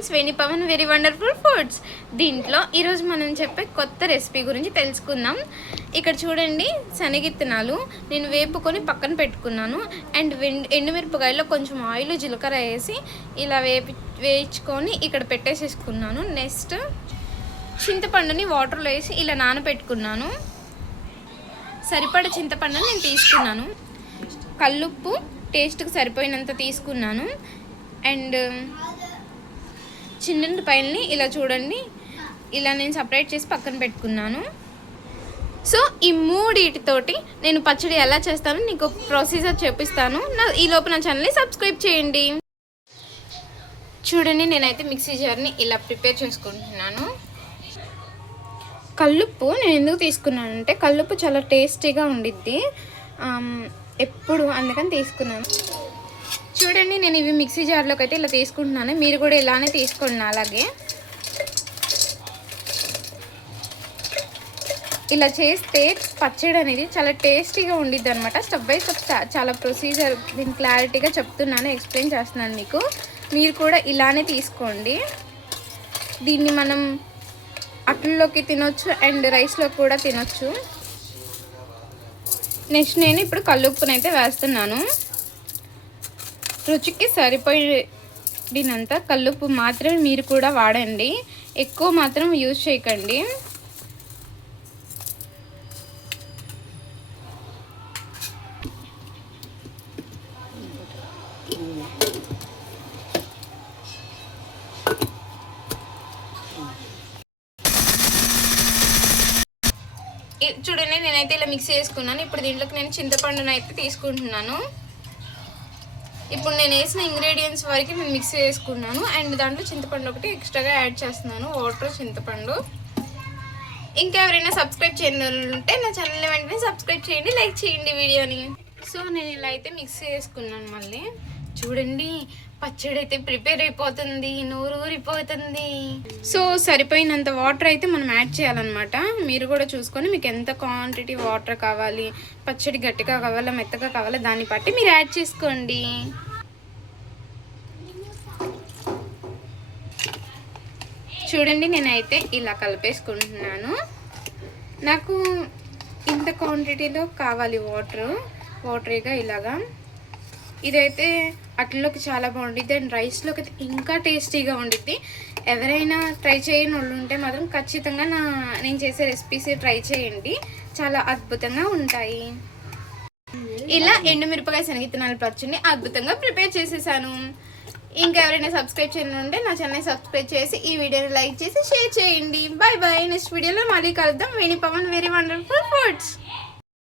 Friends, వేణి Pawan very wonderful foods. దీంట్లో ఈరోజు మనం చెప్పే కొత్త రెసిపీ గురించి తెలుసుకుందాం. ఇక్కడ చూడండి, శనగిత్తనాలు నేను వేపుకొని పక్కన పెట్టుకున్నాను. అండ్ ఎండుమిరపకాయల్లో కొంచెం ఆయిల్ జీలకర్ర వేసి ఇలా వేయించుకొని ఇక్కడ పెట్టేసేసుకున్నాను. నెక్స్ట్ చింతపండుని వాటర్లో వేసి ఇలా నానబెట్టుకున్నాను. సరిపడ చింతపండుని నేను తీసుకున్నాను. కల్లుప్పు టేస్ట్కి సరిపోయినంత తీసుకున్నాను. అండ్ చిన్నుల్లిపాయల్ని ఇలా చూడండి, ఇలా నేను సపరేట్ చేసి పక్కన పెట్టుకున్నాను. సో ఈ మూడిటితోటి నేను పచ్చడి ఎలా చేస్తానో నీకు ప్రొసీజర్ చూపిస్తాను. ఈ లోపు నా ఛానల్ని సబ్స్క్రైబ్ చేయండి. చూడండి, నేనైతే మిక్సీ జార్ని ఇలా ప్రిపేర్ చేసుకుంటున్నాను. కల్లుప్పు నేను ఎందుకు తీసుకున్నానంటే కల్లుప్పు చాలా టేస్టీగా ఉండిద్ది ఎప్పుడు, అందుకని తీసుకున్నాను. చూడండి, నేను ఇవి మిక్సీ జార్లోకి అయితే ఇలా తీసుకుంటున్నాను. మీరు కూడా ఇలానే తీసుకోండి. అలాగే ఇలా చేస్తే పచ్చడి అనేది చాలా టేస్టీగా ఉండిద్ది అనమాట. స్టెప్ బై స్టెప్ చాలా ప్రొసీజర్ దీన్ని క్లారిటీగా చెప్తున్నాను, ఎక్స్ప్లెయిన్ చేస్తున్నాను మీకు. మీరు కూడా ఇలానే తీసుకోండి. దీన్ని మనం అట్లలోకి తినొచ్చు అండ్ రైస్లోకి కూడా తినొచ్చు. నెక్స్ట్ నేను ఇప్పుడు కల్లుప్పునైతే వేస్తున్నాను. రుచికి సరిపోయినంత కల్లుప్పు మాత్రమే మీరు కూడా వాడండి, ఎక్కువ మాత్రం యూజ్ చేయకండి. చూడండి, నేనైతే ఇలా మిక్స్ చేసుకున్నాను. ఇప్పుడు దీంట్లోకి నేను చింతపండును అయితే తీసుకుంటున్నాను. ఇప్పుడు నేను వేసిన ఇంగ్రీడియంట్స్ వరకు నేను మిక్స్ చేసుకున్నాను. అండ్ దాంట్లో చింతపండు ఒకటి ఎక్స్ట్రాగా యాడ్ చేస్తున్నాను, వాటర్, చింతపండు. ఇంకా ఎవరైనా సబ్స్క్రైబ్ చేయని ఉంటే నా ఛానల్ని వెంటనే సబ్స్క్రైబ్ చేయండి, లైక్ చేయండి వీడియోని. సో నేను ఇలా అయితే మిక్స్ చేసుకున్నాను. మళ్ళీ చూడండి, పచ్చడి అయితే ప్రిపేర్ అయిపోతుంది, నూరు ఊరిపోతుంది. సో సరిపోయినంత వాటర్ అయితే మనం యాడ్ చేయాలన్నమాట. మీరు కూడా చూసుకొని మీకు ఎంత క్వాంటిటీ వాటర్ కావాలి, పచ్చడి గట్టిగా కావాలా మెత్తగా కావాలా దాన్ని బట్టి మీరు యాడ్ చేసుకోండి. చూడండి, నేనైతే ఇలా కలిపేసుకుంటున్నాను. నాకు ఇంత క్వాంటిటీలో కావాలి వాటరీగా ఇలాగా. ఇదైతే అట్లలోకి చాలా బాగుండిద్ది అండ్ రైస్లోకి అయితే ఇంకా టేస్టీగా ఉండిద్ది. ఎవరైనా ట్రై చేయని వాళ్ళు ఉంటే మాత్రం ఖచ్చితంగా నేను చేసే రెసిపీస్ ట్రై చేయండి, చాలా అద్భుతంగా ఉంటాయి. ఇలా ఎండుమిరపకాయ శనగిత్తనాల పచ్చడిని అద్భుతంగా ప్రిపేర్ చేసేసాను. ఇంకా ఎవరైనా సబ్స్క్రైబ్ చేయని ఉంటే నా ఛానల్ సబ్స్క్రైబ్ చేసి ఈ వీడియోని లైక్ చేసి షేర్ చేయండి. Bye bye. నెక్స్ట్ వీడియోలో మళ్ళీ కలుద్దాం. వేణి పవన్ వెరీ వండర్ఫుల్ ఫుడ్స్.